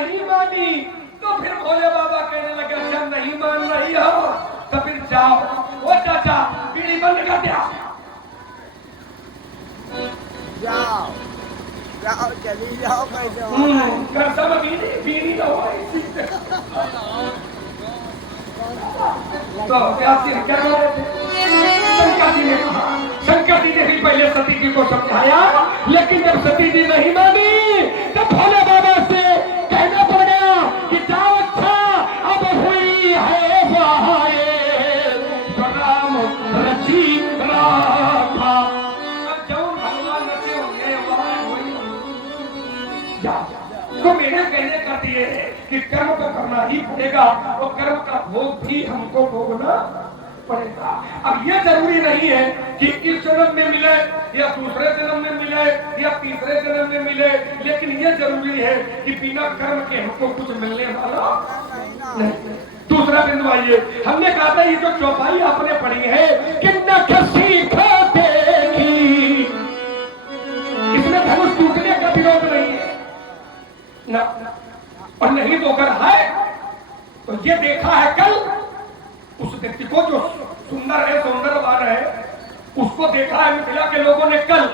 नहीं मानी तो फिर भोले बाबा कहने लगे जब नहीं मान रही हो तो फिर जाओ, वो चाचा बीड़ी बंद कर दिया, जाओ जाओ चली जाओ कैसे कर सब बीड़ी तो क्या क्या कर रहे थे? शंकर जी ने भी पहले सती जी को समझाया, लेकिन जब सती जी नहीं मानी तब भोले बाबा से कहना पड़ गया कि जाओ, अच्छा अब हुई है बहाए तो राम रची राधा, अब जब भगवान रचे होंगे वहां हुई तो मेरे कहने का दिए कि कर्म तो करना ही पड़ेगा और कर्म का भोग भी हमको भोगना पड़ेगा। अब ये जरूरी नहीं है कि इस जन्म में मिले या दूसरे जन्म में मिले या तीसरे जन्म में मिले, लेकिन ये जरूरी है कि बिना कर्म के हमको कुछ मिलने वाला नहीं। दूसरा बिंदु आइए, हमने कहा था ये जो चौपाई आपने पढ़ी है कि न सीखा देखी, इसमें धनुष टूटने का विरोध नहीं है ना, और नहीं तो अगर है तो ये देखा है कल उस व्यक्ति को जो सुंदर है, सौंदर्यवान है, उसको देखा है मिथिला के लोगों ने कल,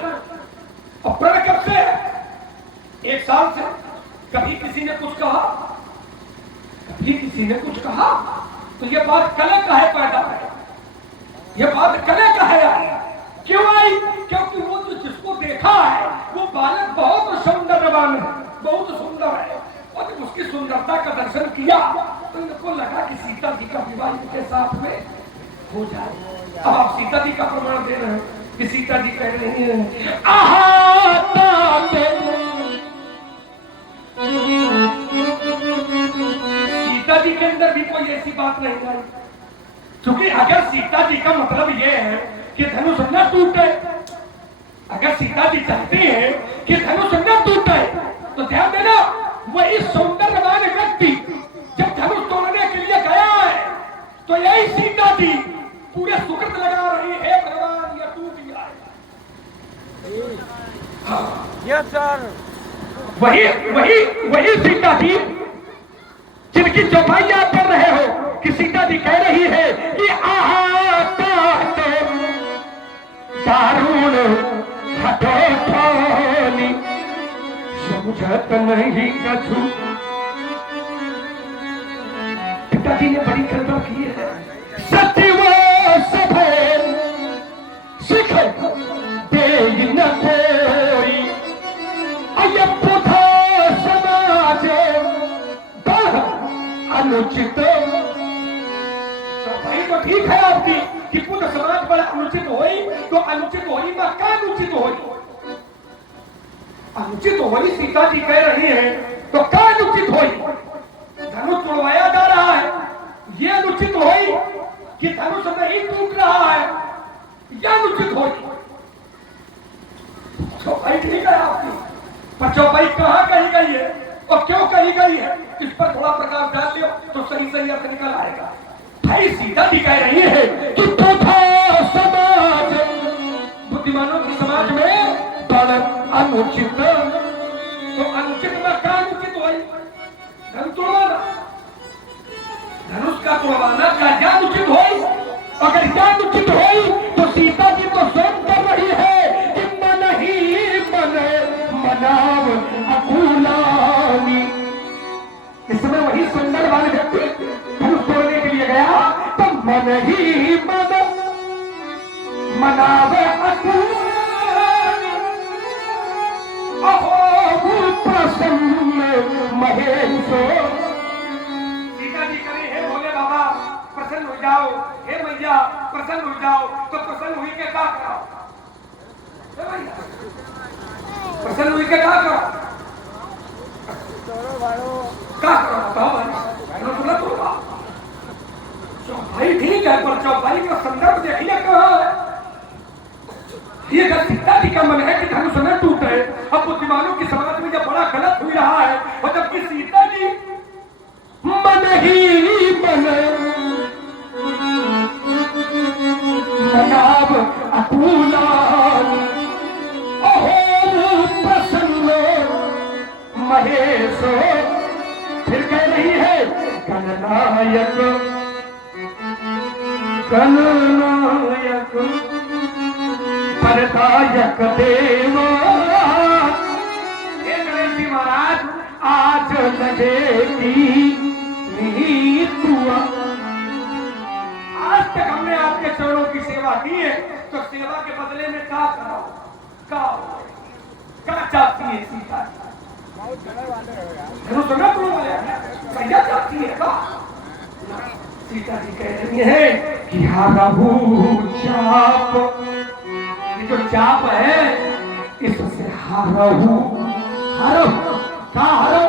और प्रण कब से है? 1 साल से। कभी किसी ने कुछ कहा? कभी किसी ने कुछ कहा? तो ये बात कले का है पैदा है, ये बात कले का है आई। क्यों आई? क्योंकि वो जो जिसको देखा है वो बालक बहुत सौंदर्यवान है, बहुत सुंदर है, और जब उसकी सुंदरता का दर्शन किया तो इनको लगा कि सीता जी का विवाह इनके साथ में हो जाए। अब आप सीता जी का प्रमाण दे रहे हैं कि सीता जी कह रही हैं सीता जी के अंदर भी कोई ऐसी बात नहीं आई, क्योंकि अगर सीता जी का मतलब ये है कि धनुष न टूटे, अगर सीता जी चाहती है कि धनुष न टूटे तो ध्यान देना, वही सौंदर्यवान व्यक्ति जब धनुष तोड़ने के लिए गया है तो यही सीता जी पूरे सुकृत लगा रही है, भगवान ये टूट गया है। Yes sir. वही वही वही सीता जी जिनकी चौपाई आप कर रहे हो कि सीता जी कह रही है कि आहा दारुण हटो ठानी समझत नहीं कछु। पिताजी ने बड़ी गड़बड़ की है। सचिव सभे सिख दे न कोई अय पुथा समाज बढ़ अनुचित। तो भाई तो ठीक है आपकी कि पुत्र समाज बड़ा अनुचित होई तो अनुचित होई ना क्या अनुचित होई? अनुचित होई सीता जी कह रही है तो क्या अनुचित होई? धनुष तोड़वाया जा रहा है, ये अनुचित होई कि धनुष नहीं टूट रहा है, यह अनुचित होई। चौपाई ठीक है आपकी, पर चौपाई कहाँ कही गई है और क्यों कही गई है, इस पर थोड़ा प्रकाश डाल लियो तो सही सही अर्थ निकल आएगा। भाई सीता भी कह रही है कि समाज बुद्धिमानों की समाज में बड़ा अनुचित, तो अनुचित में क्या अनुचित हुई? धनुष तोड़वाना, धनुष का तोड़वाना का क्या अनुचित हुई? अगर क्या अनुचित हुई तो सीता जी तो स्वयं कर रही है कि मन ही मन मनाव अकुलानी। इसमें वही सुंदरवान व्यक्ति धनुष तोड़ने के लिए गया तो मन ही मन मनावे अकुलानी। अहो प्रसन्न महेशो। सीता जी करे हे भोले बाबा प्रसन्न हो जाओ, हे मैया प्रसन्न हो जाओ, तो प्रसन्न हुई के क्या कराओ? प्रसन्न हुई के क्या कराओ? क्या कराओ? सुना तो चौपाई ठीक है, पर चौपाई का संदर्भ देखिए कहाँ है। ये अगर सीता जी का मन है कि धनुष न टूटे, अब बुद्धिमानों की समाज में जब बड़ा गलत हुई रहा है, और जबकि सीता जी मन ही मन मनाव अकुलानी। अहो प्रसन्न महेशो गणनायक गणनायक फलदायक देवा। हे गणेश जी महाराज, आज लगेगी नीतुआ। आज तक हमने आपके चरणों की सेवा की है, तो सेवा के बदले में क्या करो, क्या चाहती है सीता? धनुष में भैया चाहती है का? सीता जी कह रही है कि हारहू चाप, ये जो चाप है इससे हारहू। हारो कहा? हारो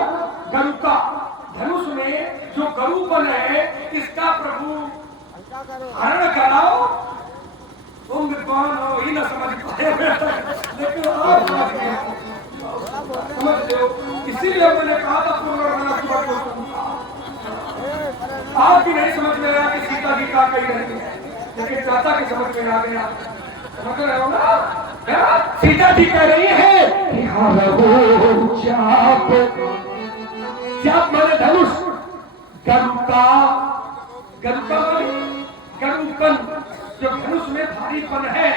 गरु का धनुष में जो गरुपन है इसका प्रभु हरण कराओ। तुम विद्वान हो ही ना समझ पाए, लेकिन आप समझ गए, समझ लो। इसीलिए मैंने कहा था आप भी नहीं समझ में आया कि सीता जी का कही रही है, लेकिन चाचा की समझ में आ गया। समझ रहे हो ना? सीता जी कह रही है कि चाप, चाप माने धनुष, गरुका, गरुका माने गरुपन, जो धनुष में भारीपन है,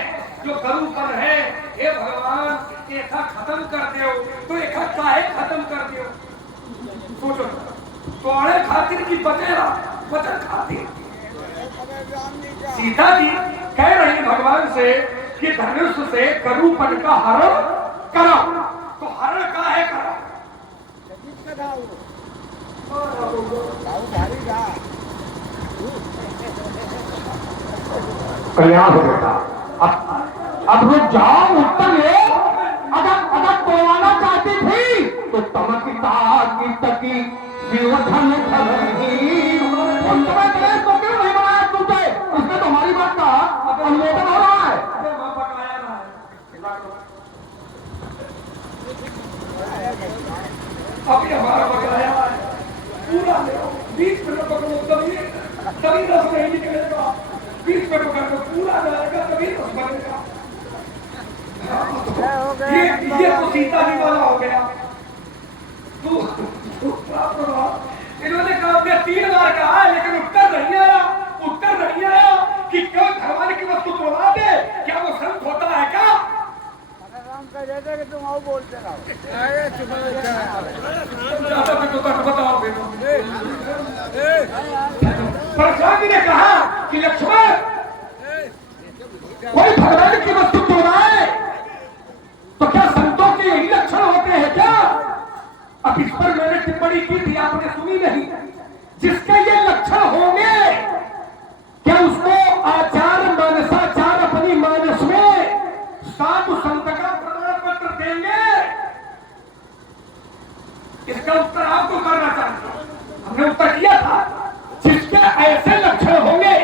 जो गरुपन है। हे भगवान, ऐसा खत्म कर दो, तो एक काहे खत्म कर दो? सोचो, तोड़े खातिर की बचेरा बचन खातिर। सीता जी कह रही है भगवान से कि धनुष से गरुपन का हरण करो। तो हरण काहे करो? कल्याण हो बेटा, अब रुक जाओ, उत्तर ले। अगर तोड़वाना चाहती थी तो तमकिता की तकी विवधन खबरही। तुम्हें गणेश को क्यों नहीं बनाया तुझे? उसने तुम्हारी बात का अनुमोदन हो रहा है। अभी हमारा बकाया पूरा 20 मिनट पकड़ो, तभी रस नहीं निकलेगा। 20 मिनट पकड़ लो, पूरा जाएगा तभी रस बनेगा। ये तो सीता जी वाला हो गया। इन्होंने कहा, 3 बार कहा, लेकिन उत्तर नहीं आया, उत्तर नहीं आया कि क्यों भगवान की वस्तु तोड़वा दे। क्या वो संत होता है क्या? तुम आओ बोलते रहो। परशुराम जी ने कहा कि लक्ष्मण, कोई भगवान की वस्तु तोड़वाए तो क्या संतों के यही लक्षण होते हैं क्या? अब इस पर मैंने टिप्पणी की थी, आपने सुनी नहीं। जिसके ये लक्षण होंगे, क्या उसको आचार मानसाचार अपनी मानस में साधु संत का प्रमाण पत्र देंगे? इसका उत्तर आपको करना चाहिए। हमने उत्तर किया था, जिसके ऐसे लक्षण होंगे,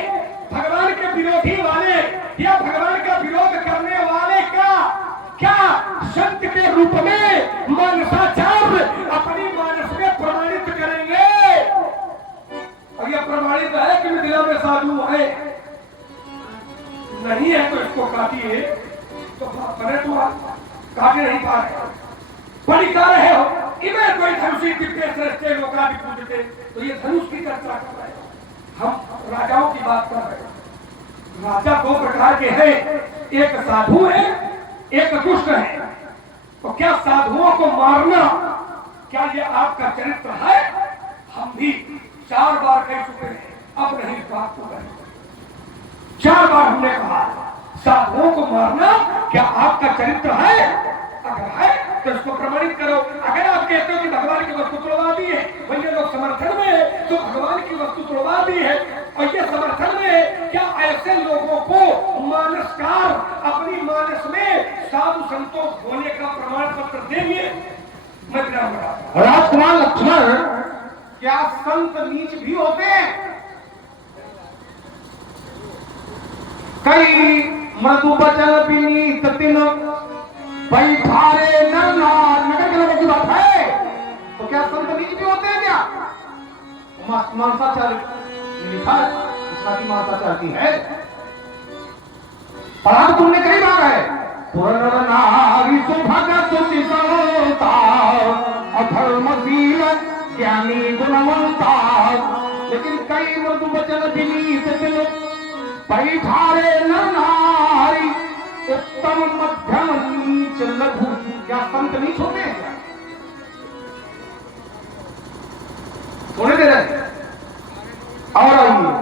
भगवान के विरोधी वाले या भगवान का विरोध करने वाले का क्या संत के रूप में मानसाचार अपनी मानस में प्रमाणित करेंगे? और यह प्रमाणित है कि मिथिला में साधु है, नहीं है तो इसको काटिए। तो बने तो आप काटे नहीं पा रहे, बड़ी का रहे हो। इन्हें कोई धनुषी दिव्य श्रेष्ठ लोग भी पूछते, तो ये धनुष की चर्चा कर रहे हैं। हम राजाओं की बात कर रहे हैं। राजा 2 प्रकार के हैं, एक साधु है, एक दुष्ट है। तो क्या साधुओं को मारना, क्या ये आपका चरित्र है? हम भी 4 बार कह चुके हैं, अब नहीं बात को करें। 4 बार हमने कहा, साधुओं को मारना क्या आपका चरित्र है? अगर है तो इसको प्रमाणित करो। अगर आप कहते हो कि भगवान की वस्तु तोड़वा दी है, वही लोग समर्थन में है, तो भगवान की वस्तु तोड़वा दी है और ये समर्थन में है, क्या ऐसे लोगों को मानसकार अपनी मानस में साधु संतों होने का प्रमाण पत्र देंगे? राजकुमार लक्ष्मण, क्या संत नीच भी होते हैं? कई मृदु बचन विनीत तिन बैठारे नगर के लोगों की बात है, तो क्या संत नीच भी होते हैं? क्या मानसाचार लिखा है, इसका की मानसाचार की है। पढ़ा तो तुमने कई बार है, नारी सुभगत अधर्मशील ज्ञानी गुणवंता वचन विनीत दिल परिठारे नारी उत्तम मध्यम नीच लघु। क्या संत नीच होते हैं क्या? सोने दे रहे। और आइए,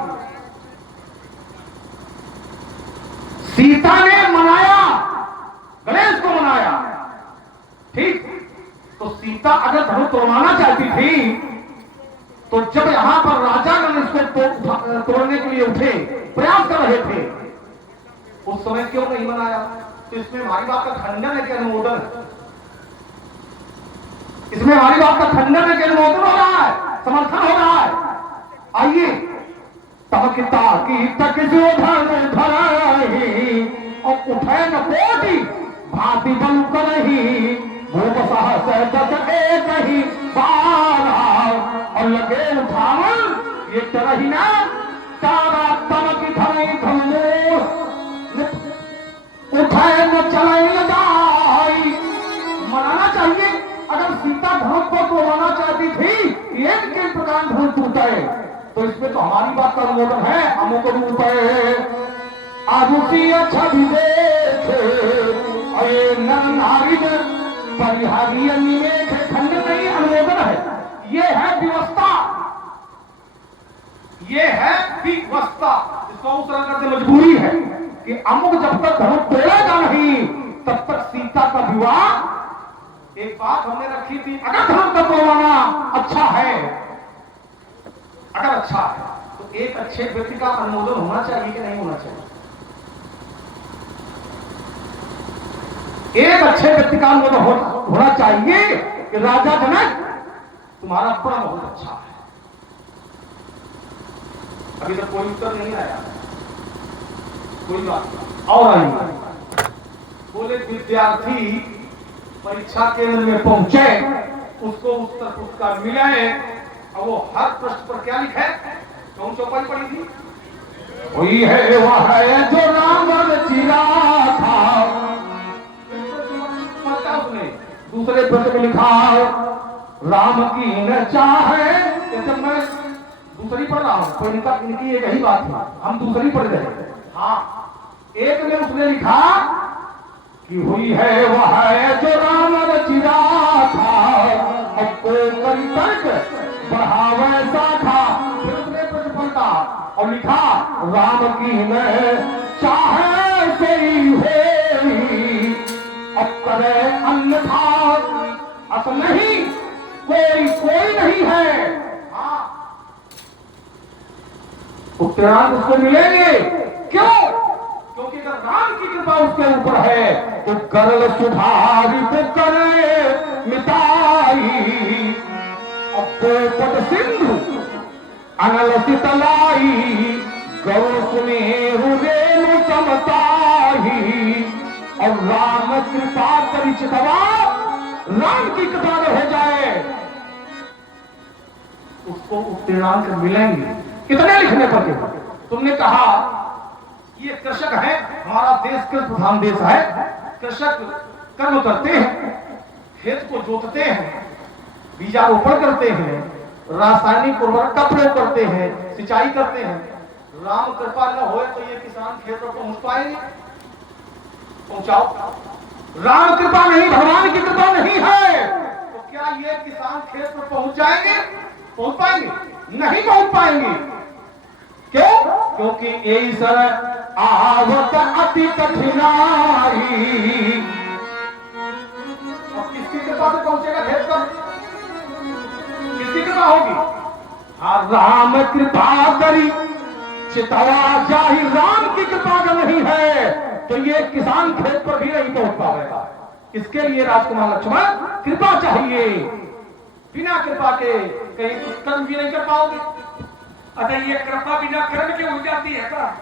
सीता ने मनाया, गणेश को मनाया, ठीक। तो सीता अगर धनुष तोड़वाना चाहती थी तो जब यहां पर राजागण इसको तोड़ने के लिए उठे, प्रयास कर रहे थे, उस समय क्यों नहीं मनाया? तो इसमें हमारी बात का खंडन है कि अनुमोदन है? इसमें हमारी बात का खंडन है कि अनुमोदन हो रहा है, समर्थन हो रहा है? आइए, तमकिता की तक जो धन धराही और उठे न कोटि भांति बल करही भूप सहस दत एक ही बारा और लगे उठावन ये तरही ना तारा तमक धरई धमो उठाए न चले न जाई। मनाना चाहिए। अगर सीता धनुष को तोड़ना चाहती थी, एक के प्रकार धनुष टूटे, तो इसमें तो हमारी बात का अनुमोदन है। अमुक रूप आरुषि अच्छा भी देखे अये नर नारी में परिहारी निमेख खंड नहीं, अनुमोदन है। ये है व्यवस्था, ये है व्यवस्था। इसको उस तरह करके मजबूरी है कि अमुक जब तक धनुष तोड़ेगा नहीं तब तक सीता का विवाह। एक बात हमने रखी थी, अगर धनुष को तोड़वाना अच्छा है, अगर अच्छा है तो एक अच्छे व्यक्ति का अनुमोदन होना चाहिए कि नहीं होना चाहिए? एक अच्छे व्यक्ति का अनुमोदन होना चाहिए कि राजा जनक तुम्हारा प्रण बहुत अच्छा है। अभी तक कोई उत्तर नहीं आया, कोई बात नहीं। और आइए, बोले विद्यार्थी परीक्षा केंद्र में पहुंचे, उसको उत्तर पुरस्कार मिला है और वो हर प्रश्न पर क्या लिखा है? कौन चौपाई पड़ी थी? वही है वह है जो रावण चिरा था। उसने दूसरे प्रश्न में लिखा राम की न चाहे। जब मैं दूसरी पढ़ रहा हूं तो इनकी एक ही बात थी, हम दूसरी पढ़ रहे। हाँ, एक में उसने लिखा कि हुई है वह है जो रावण चिरा था अब को करी तर्क बढ़ावे साखा। फिर उसने प्रश्न पढ़ा और लिखा राम की न चाहे सही होई अब करे अन्यथा अस नहीं कोई नहीं है। हाँ, उत्तरांश उसको मिलेंगे। क्यों? क्योंकि अगर राम की कृपा उसके ऊपर है तो करल सुधारित करे मिटाई अब पट सिंधु अनल सितलाई गौ सुमेरु रेणु समताही और राम कृपा परिचितवा। राम की कृपा हो जाए उसको उत्तीर्णांक मिलेंगे। कितने लिखने पर? तुमने कहा ये कृषक है, हमारा देश कृषि प्रधान देश है। कृषक कर्म करते हैं, खेत को जोतते हैं, बीजारोपण करते हैं, रासायनिक उर्वरक का प्रयोग करते हैं, सिंचाई करते हैं। राम कृपा न होए तो ये किसान खेत पर पहुंच पाएंगे? पहुंचाओ। राम कृपा नहीं, भगवान की कृपा नहीं है तो क्या ये किसान खेत पर पहुंच जाएंगे? पहुंच पाएंगे? नहीं पहुंच पाएंगे। क्यों? क्योंकि यही सर आवत अति कठिनाई। अब किसकी कृपा से पहुंचेगा खेत पर? किसकी कृपा होगी? हाँ, राम कृपा करी चितवा जाहि। राम की कृपा अगर नहीं है तो ये किसान खेत पर भी नहीं पहुंच पाएगा। इसके लिए राजकुमार लक्ष्मण कृपा चाहिए। बिना कृपा के कहीं कुछ कर्म भी नहीं कर पाओगे। अतः ये कृपा बिना कर्म के हो जाती है क्या?